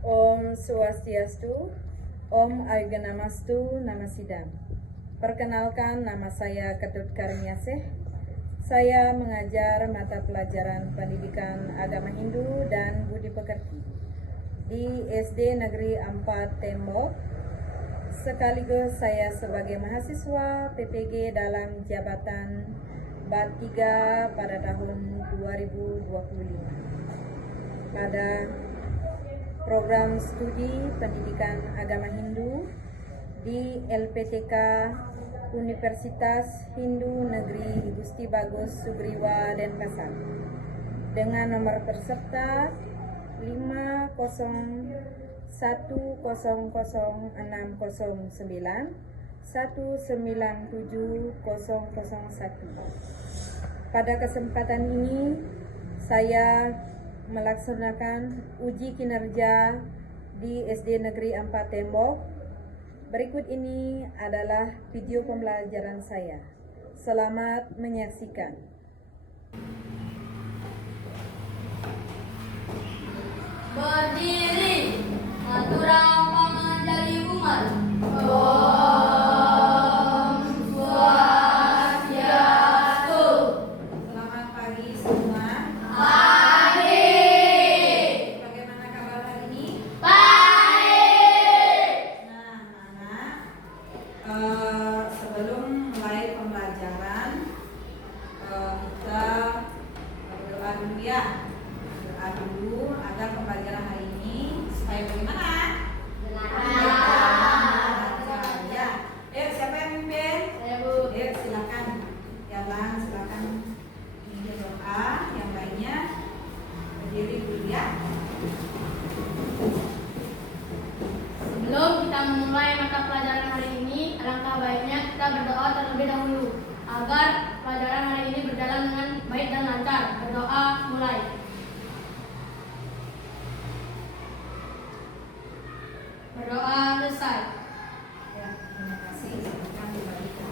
Om Swastiastu, Om Ayuganamastu Namasidam. Perkenalkan, nama saya Ketut Karniasih. Saya mengajar mata pelajaran Pendidikan Agama Hindu dan Budi Pekerti di SD Negeri 4 Tembok. Sekaligus saya sebagai mahasiswa PPG dalam jabatan Bat 3 pada tahun 2025. Pada program studi Pendidikan Agama Hindu di LPTK Universitas Hindu Negeri Gusti Bagus Sugriwa Denpasar dengan nomor peserta 50109197001. Pada kesempatan ini saya melaksanakan uji kinerja di SD Negeri 4 Tembok. Berikut ini adalah video pembelajaran saya. Selamat menyaksikan. Berdiri, Maturang Pangajari Umat. Swastiastu. Selamat pagi semua. Pagi. Bagaimana kabar hari ini? Baik. Nah, anak, sebelum mulai pembelajaran, kita berdoa dulu ya. Berdoa dulu agar pembelajaran hari ini supaya bagaimana? Lancar ya. Siapa yang mimpin? Saya, Bu. Silakan. Ya Bang, silakan ini doa. Yang lainnya berdiri dulu ya. Sebelum kita memulai mata pelajaran hari ini, alangkah baiknya kita berdoa terlebih dahulu agar pelajaran hari ini berjalan dengan baik dan lancar. Berdoa mulai. Berdoa selesai. Ya, terima kasih. Silakan dibagikan.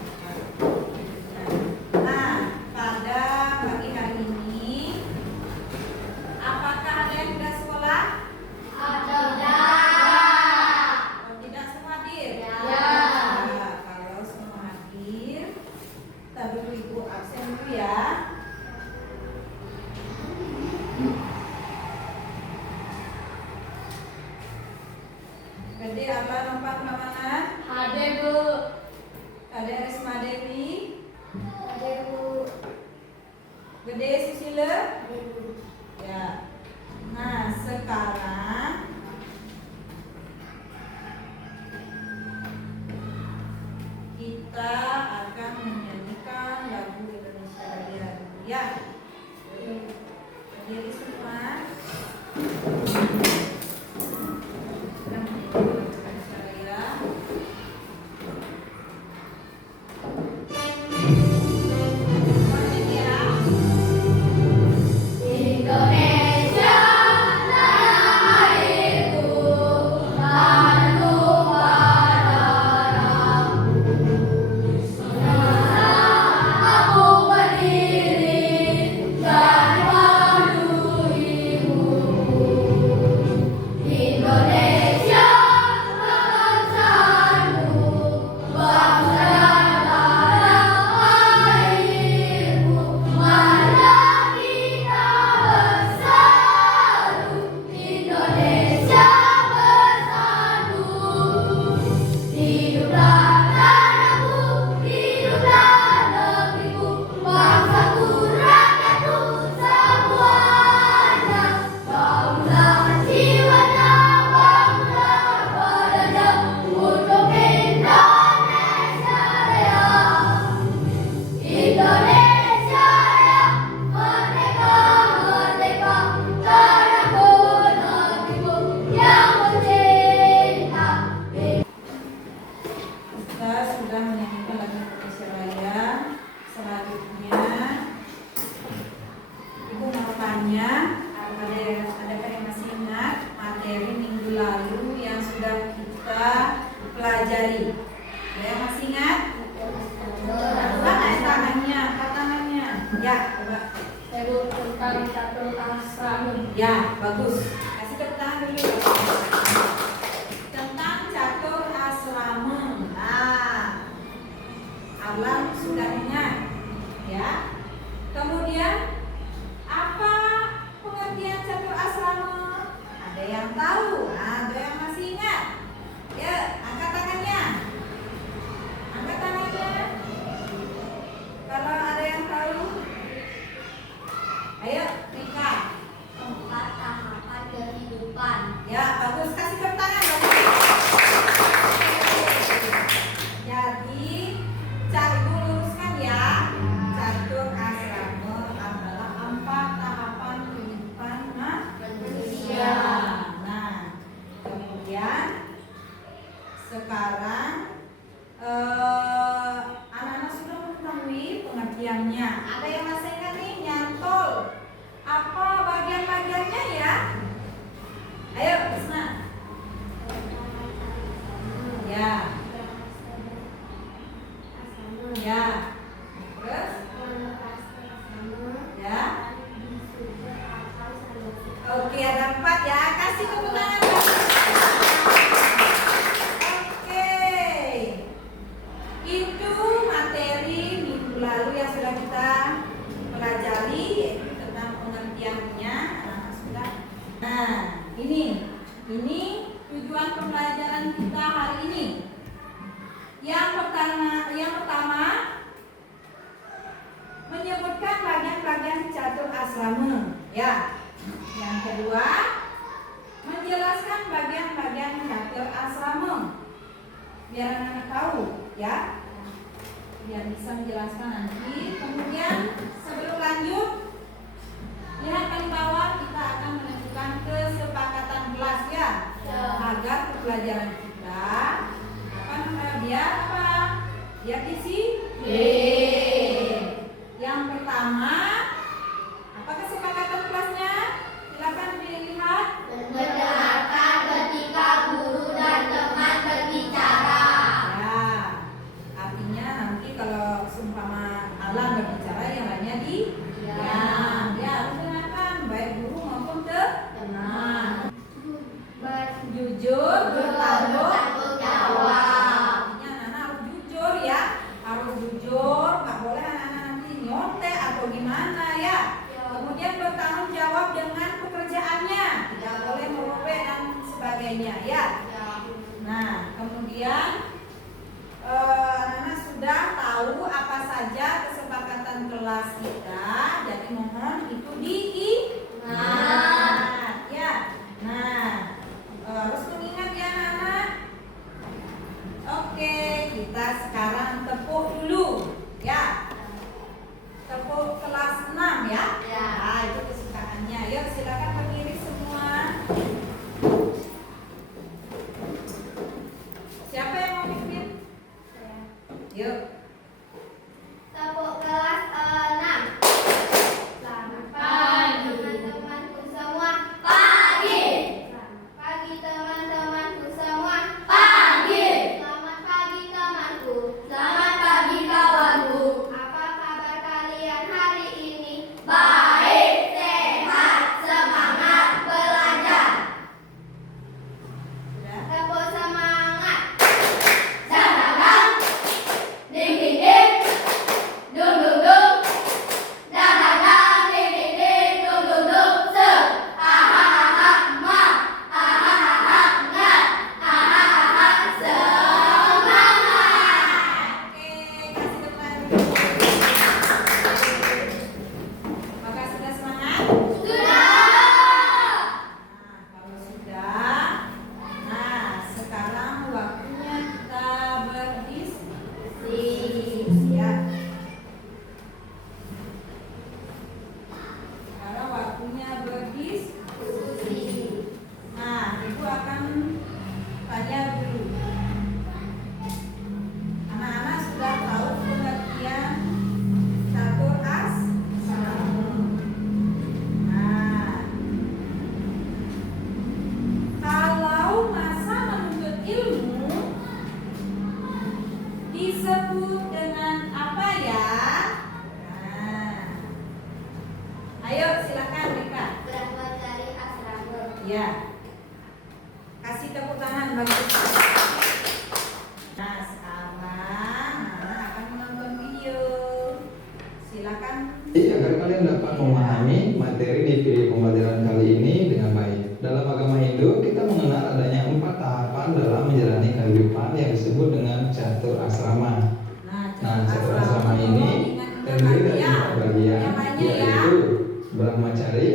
Nah, pada pagi hari ini, apakah ada yang tidak sekolah? Ada. Oh, tidak semua hadir? Ya. Nah, kalau semua hadir, kita dulu Ibu absen dulu ya. Gede apa nomor kemana? Hadir, Bu. Ada Risma Dewi, Hadir, Bu. Gede Susila. Hadir, Bu. Ya. Nah, sekarang kita akan menyanyikan lagu Indonesia Raya. Ya. Berdiri semua. Kita menyanyikan lagu Indonesia Raya. Semuanya ya. Indonesia, tanah airku, tanah tumpah darahku. Sekarang aku berdiri dan padu ibuku. Indonesia, bangsaku, bangsa tanah airku. Marilah kita bersatu, Indonesia bersatu. Hiduplah tanahku, hiduplah negeriku, bangsaku, rakyatku semuanya. Bangunlah jiwanya, bangunlah badannya untuk Indonesia Raya. Indonesia Raya, merdeka, merdeka, tanahku, negeriku yang tercinta. Kita sudah menyanyikan lagu Indonesia Raya. Selanjutnya, Ibu mau tanya, adakah yang masih ingat materi minggu lalu yang sudah kita pelajari? Ada yang masih ingat? Mana tangannya? Angkat tangannya. Ya, coba. Ibu tentang catur asramun. Ya, bagus. Kasih tepuk tangan dulu. Ya, bagus. Kasih tepuk tangan. Jadi, Ibu luruskan ya. Catur asrama adalah 4 tahapan kehidupan manusia. Nah, kemudian sekarang anak-anak sudah mengetahui pengertiannya. Ada yang masih ingat nih, nyantol. Apa bagian-bagiannya ya? Ayo, Krisna. Ya. Ya. Terus? Ya. Oke, ada 4 ya. Kasih tepuk tangan. Oke. Itu materi minggu lalu yang sudah kita pelajari, yaitu tentang pengertiannya. Anak-anak sudah. Nah, ini tujuan pembelajaran kita hari ini. Yang pertama menyebutkan bagian-bagian catur asrama, ya. Yang kedua, menjelaskan bagian-bagian catur asrama. Biar anak-anak tahu, ya. Biar bisa menjelaskan nanti. Kemudian sebelum lanjut, lihat di bawah, kita akan menentukan kesepakatan kelas ya. Agar pembelajaran kita biar apa? Biar isi B. Yang pertama, apa kesepakatan kelasnya? Silakan dilihat. Mendengarkan ketika guru dan teman berbicara. Ya, artinya nanti kalau seumpama Alam berbicara, yang lainnya diam. Ya, harus dengarkan baik guru maupun teman. Jujur, bertanggung jawab. Artinya anak-anak harus jujur ya, harus jujur, nggak boleh anak-anak nanti nyontek atau gimana ya. Kemudian bertanggung jawab dengan pekerjaannya, tidak boleh merobek dan sebagainya ya. Nah, kemudian anak-anak sudah tahu apa saja kesepakatan kelas kita, jadi mohon itu diingat ya. Nah, harus mengingat ya anak-anak. Oke, kita sekarang tepuk dulu ya. Tepuk kelas 6 ya. Nah, itu kesukaannya. Yuk silakan berdiri semua. Siapa yang mau pimpin? Yuk. Tepuk kelas 6. Selamat pagi teman-temanku semua. Pagi. Selamat pagi teman-temanku semua. Pagi. Selamat pagi temanku. Selamat pagi kawanku. Apa kabar kalian hari ini? Baik, sehat, semangat belajar. Sudah? Tepuk semangat. Dang dang dang. Ding ding ding. Dung dung dung. Dang dang dang. Ding ding ding. Dung dung dung. Se. Ahahaha ma. Ahahaha ngat. Ahahaha semangat. Oke, kasih tepuk tangan dulu. Apakah sudah semangat? Sudah. Nah, kalau sudah, nah sekarang waktunya kita berdiskusi ya. Sekarang waktunya berdiskusi. Nah, Ibu akan tanya dulu. Anak-anak sudah tahu pengertian catur asrama. Nah, kalau masa menuntut ilmu disebut dengan apa ya? Nah, ayo silakan Rika. Brahmacari asrama. Ya, kasih tepuk tangan bagi. Nah, sekarang anak akan menonton video. Silakan. Agar kalian dapat memahami materi di video pembelajaran kali ini dengan baik. Dalam agama Hindu, kita mengenal adanya 4 tahapan dalam menjalani kehidupan yang disebut dengan catur asrama. Nah, catur asrama ini terdiri dari 4 bagian, Yang lainnya ya. yaitu Brahmacari,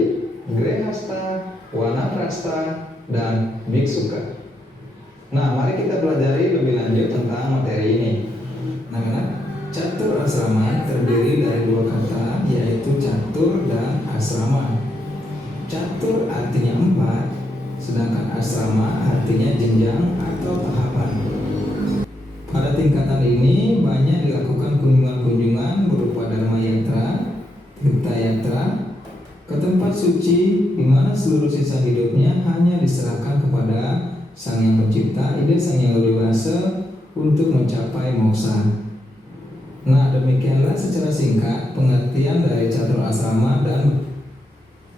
Grehasta, Wanaprastha, dan biksuka. Nah, mari kita pelajari lebih lanjut tentang materi ini. Anak-anak, catur asrama terdiri dari dua kata, yaitu catur dan asrama. Catur artinya 4, sedangkan asrama artinya jenjang atau tahapan. Pada tingkatan ini banyak dilakukan kunjungan-kunjungan berupa dharma yatra, tirta yatra, ke tempat suci di mana seluruh sisa hidupnya hanya diserahkan kepada Sang Yang Pencipta, ide Sang Yang Wibasa untuk mencapai moksa. Nah, demikianlah secara singkat pengertian dari catur asrama dan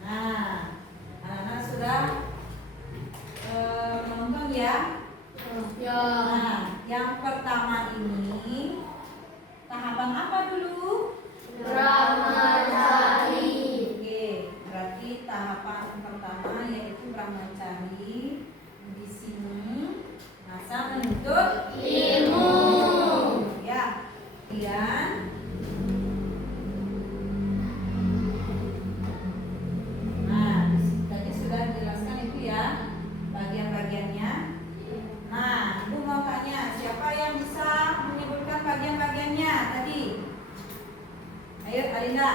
anak-anak sudah menonton ya? Ya. Nah, yang pertama ini tahapan apa dulu? Brahmacari. Oke, berarti tahapan pertama yaitu brahmacari. Di sini masa menuntut Ilmu. ya. Kemudian nah, tadi sudah dijelaskan itu ya bagian-bagiannya. Nah, Ibu mau tanya, siapa yang bisa menyebutkan bagian-bagiannya tadi? Ayo, Alinda.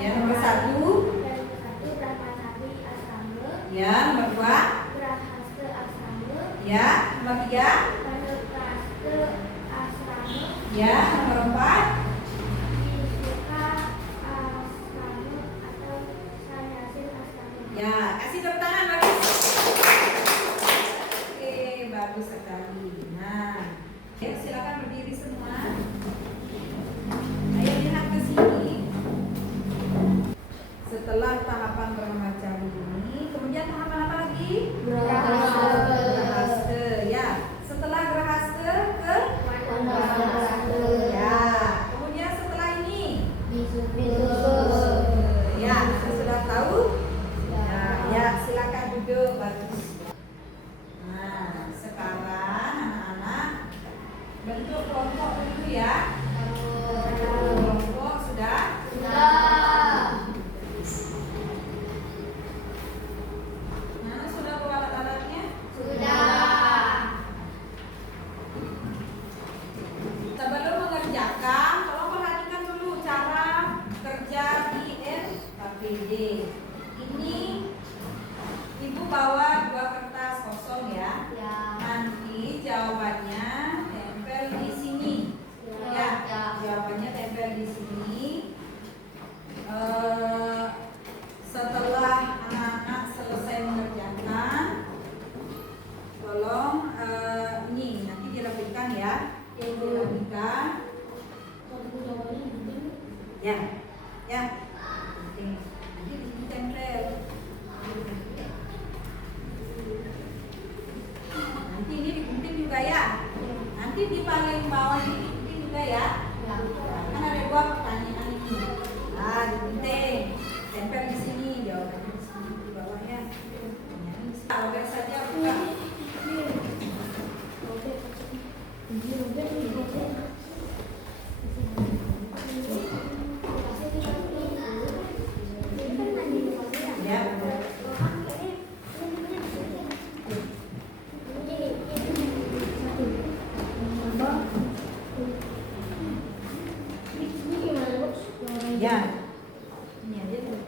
Ya, nomor 1. Brahmacari asrama. Ya, nomor 2. Grahasta asrama. Ya, nomor 3. Manukasta asrama. Ya, nomor 4. Bisuka asrama atau sanyasin asrama. Ya, kasih tepuk tangan bagus. Oke, bagus sekali. Nah, ya, silakan berdiri semua. Ayo lihat ke sini. Setelah tahapan brahmacari ini, kemudian tahapan apa lagi? Grahasta. Ya, setelah grahasta ke ya. Kemudian setelah ini ya, sudah tahu? Ya, silakan duduk. Bagus. Nah, sekarang anak-anak bentuk kelompok dulu ya. Kelompok sudah? Nah, sudah bawa alat-alatnya? Sebelum mengerjakan, tolong perhatikan dulu cara kerja di NKPD. Ini Ibu bawa 2 kertas kosong ya. Nanti jawabannya tempel di sini. Ya, jawabannya tempel di sini. Setelah anak-anak selesai mengerjakan, tolong ini nanti dirapikan ya. Dirapikan. Ya, ya. Nanti di sini tempel. Nanti ini digunting juga ya. Nanti di paling bawah ini digunting juga ya. Kan ada 2 pertanyaan ini. Nah, digunting. Tempel di sini, jawabannya di sini di bawahnya. Robek saja bukan. Ya, benar. Ya. Ini aja dulu.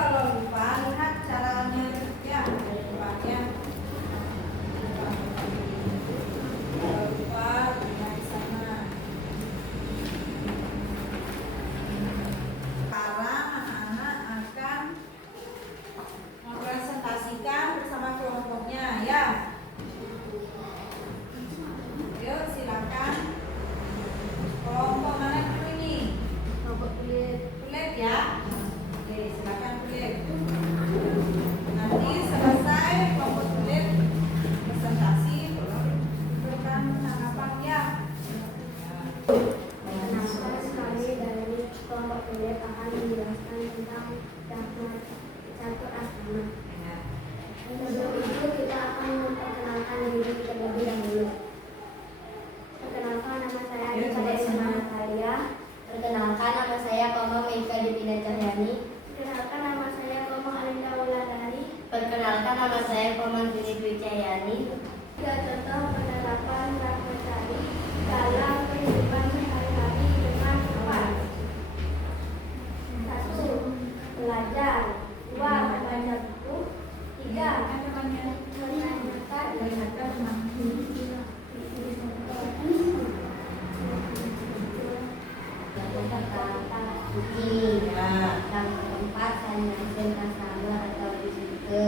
kalau lupa lihat caranya ya, lupanya. Kalau lupa lihat di sana. Sekarang anak-anak akan mempresentasikan bersama kelompoknya ya. Yuk silakan. Kelompok mana dulu ini? Kelompok kulit. Kulit ya. Oke, silakan kulit. Nanti selesai kelompok kulit presentasi, berikan tanggapan ya. Kenapa sekali dari kelompok kulit akan menjelaskan tentang catur asrama. Sebelum itu kita akan memperkenalkan diri terlebih dahulu. Perkenalkan, nama saya Adita Isma Natalia. Perkenalkan, nama saya Koma Meika Dipina Cahyani. Perkenalkan, nama saya Koma Alinda Wulandari. Perkenalkan, nama saya Koma Dini Dwi Cahyani. Tiga contoh penerapan Brahmacari dalam kehidupan sehari-hari dengan tepat. 1. Belajar. 2. Membaca buku. 3. Kata suci. Yang keempat, hanya sama atau disike.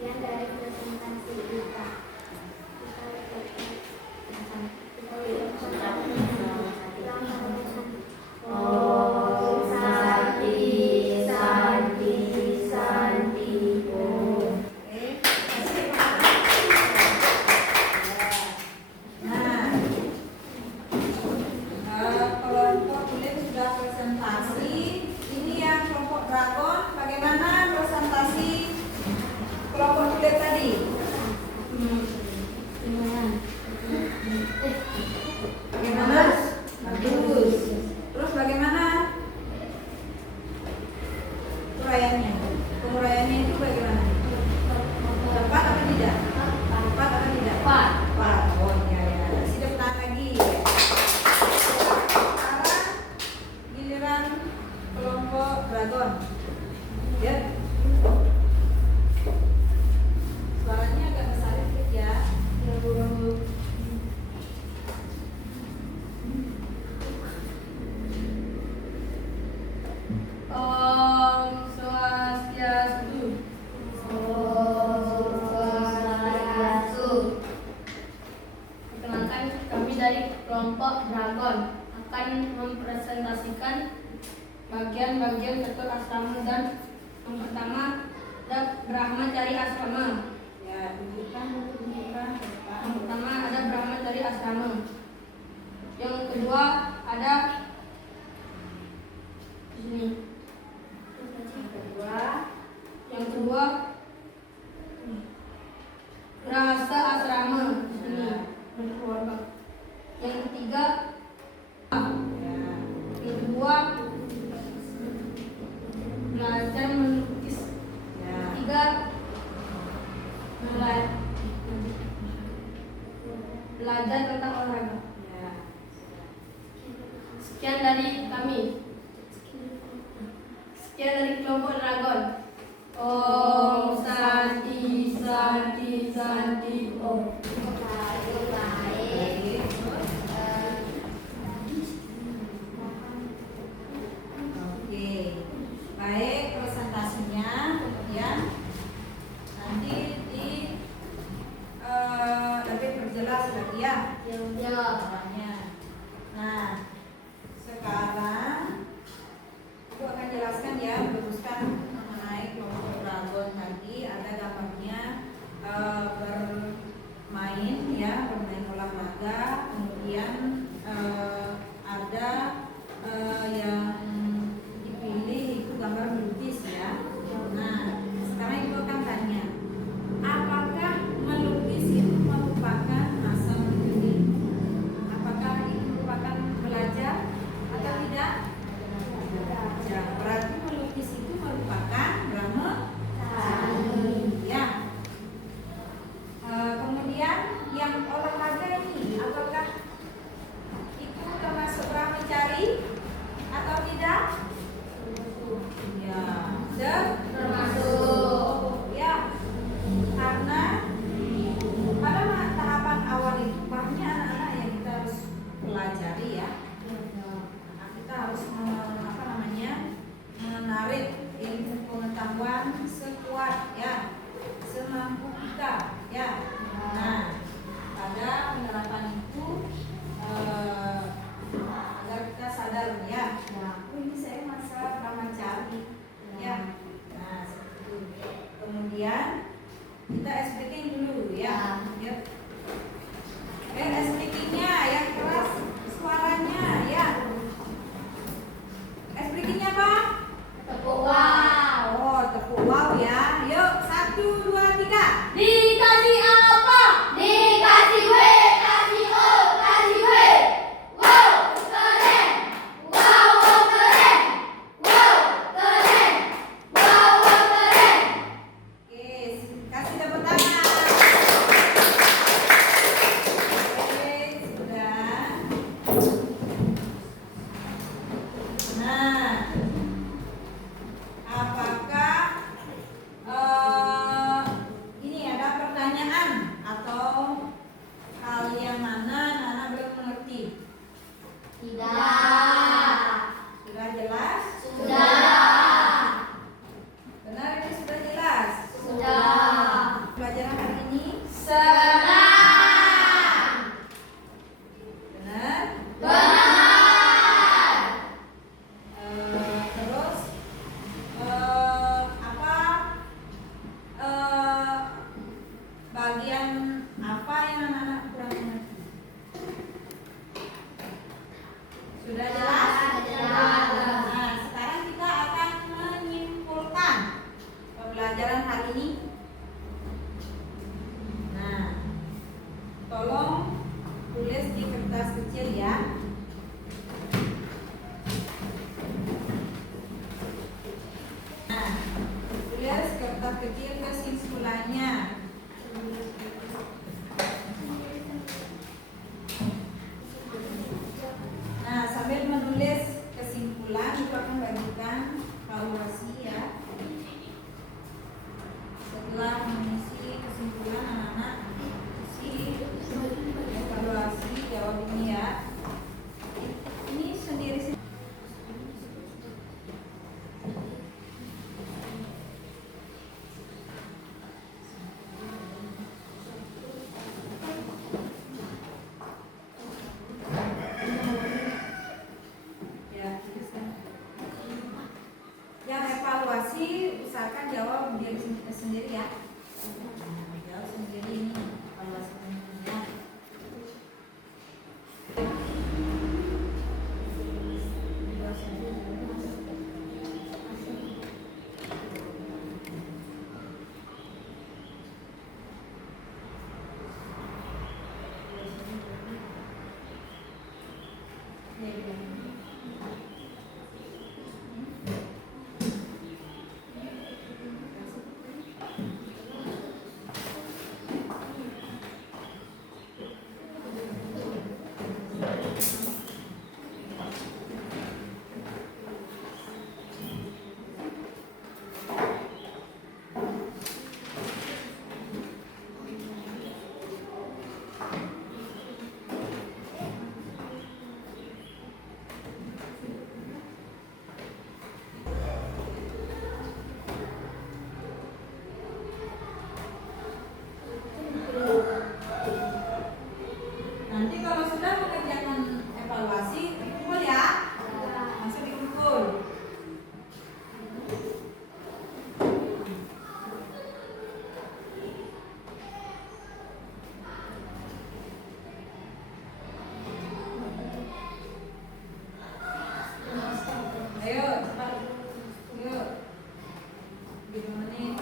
Sekian dari presentasi kita. Om Santi Santi Santi Om. Nah, kelompok kulit sudah presentasi. Ini yang kelompok dragon. Bagaimana presentasi kelompok kulit tadi? Bagaimana? Bagus. Terus bagaimana uraiannya? Penguraiannya itu bagaimana? Tepat atau tidak? Tepat atau tidak? Tepat. Tepat. Oh iya ya. Sudah pernah lagi. Sekarang giliran kelompok dragon. Ya. Suaranya agak besar sedikit ya. Om Swastiastu. Om Swastiastu. Perkenalkan, kami dari kelompok Dragon akan mempresentasikan bagian-bagian catur asrama dan yang pertama ada Brahmacari asrama. Ya, tunjukkan. Yang pertama ada Brahmacari asrama. Yang kedua ada di sini. Yang kedua Rahasa asrama di sini. Yang ketiga yang kedua belajar melukis. Ketiga belajar tentang olahraga. Sekian dari kami. Sekian dari kelompok Dragon. Om Santi Santi Santi Om. Oke, baik presentasinya. Kemudian nanti lebih perjelas lagi ya. Caranya. Nah, sekarang Ibu akan jelaskan ya, meluruskan mengenai kelompok dragon tadi. Ada gambarnya bermain ya, bermain olahraga. Kemudian ada yang dipilih itu gambar melukis ya. Nah, sekarang Ibu akan tanya, apakah melukis itu merupakan asal ini? Apakah itu merupakan belajar atau tidak? Ya, berarti melukis itu merupakan brahmacari ya. Kemudian yang olahraga ini, apakah Nah, apakah ini ada pertanyaan atau hal yang mana Nana belum mengerti? Tidak. Sudah jelas? Sudah. Benar ini sudah jelas? Sudah. Pelajaran hari ini Senang. benar? Benar. Terus apa bagian apa yang anak-anak kurang mengerti? Sudah jelas? Jelas. Nah, sekarang kita akan menyimpulkan pembelajaran hari ini. Nah, tolong tulis di kertas kecil ya. Nah, tulis kertas kecil kesimpulannya. Nah, sambil menulis kesimpulan itu akan bagikan evaluasi ya. Setelah mengisi kesimpulan anak-anak isi evaluasi, jawab ini ya. Ini sendiri. Ya, tuliskan. Yang evaluasi usahakan jawab diri sendiri ya. Jawab sendiri ini evaluasi teman-temannya. Nanti kalau sudah mengerjakan evaluasi, dikumpul ya. Langsung dikumpul. Ayo, cepat. Yuk. 5 menit.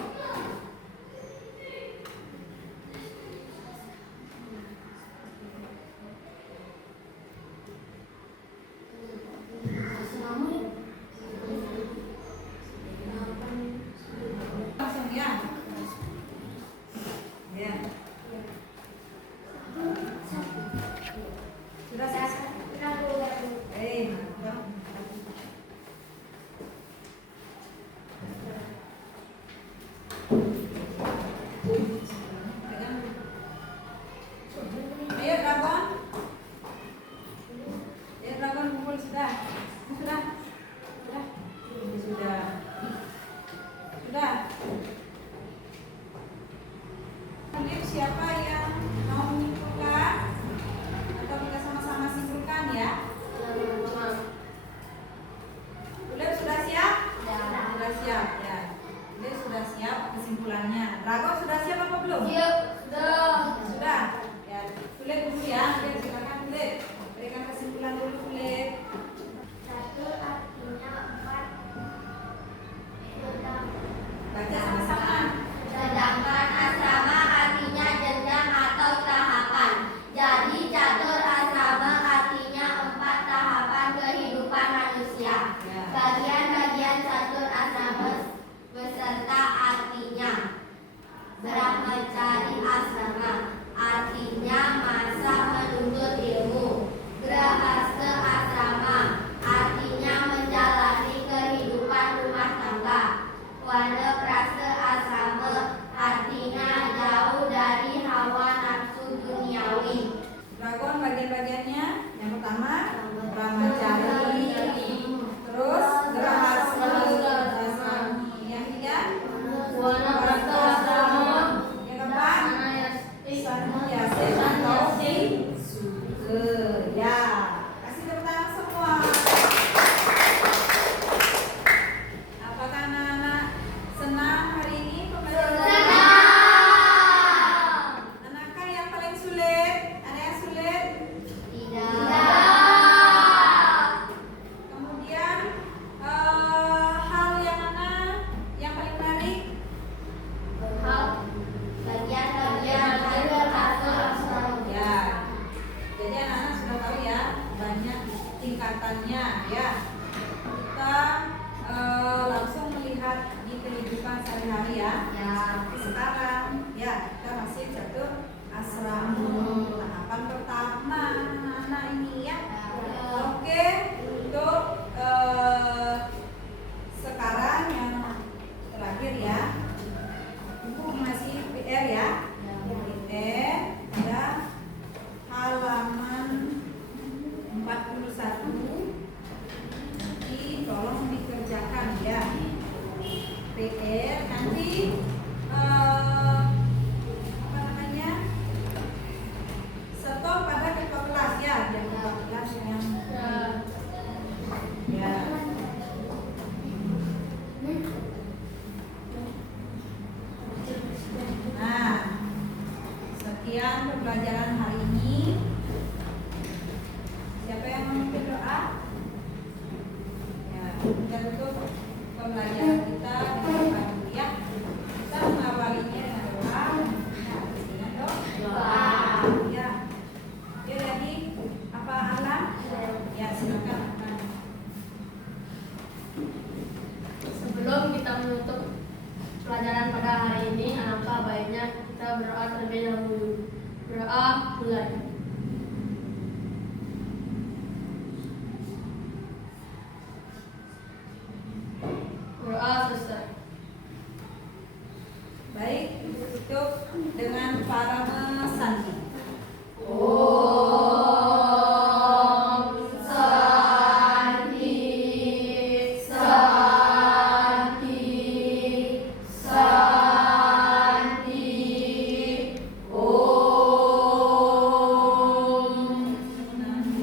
tingkatannya ya. Kita langsung melihat di kehidupan sehari-hari ya. Ya. Sekarang ya kita masih catur asrama.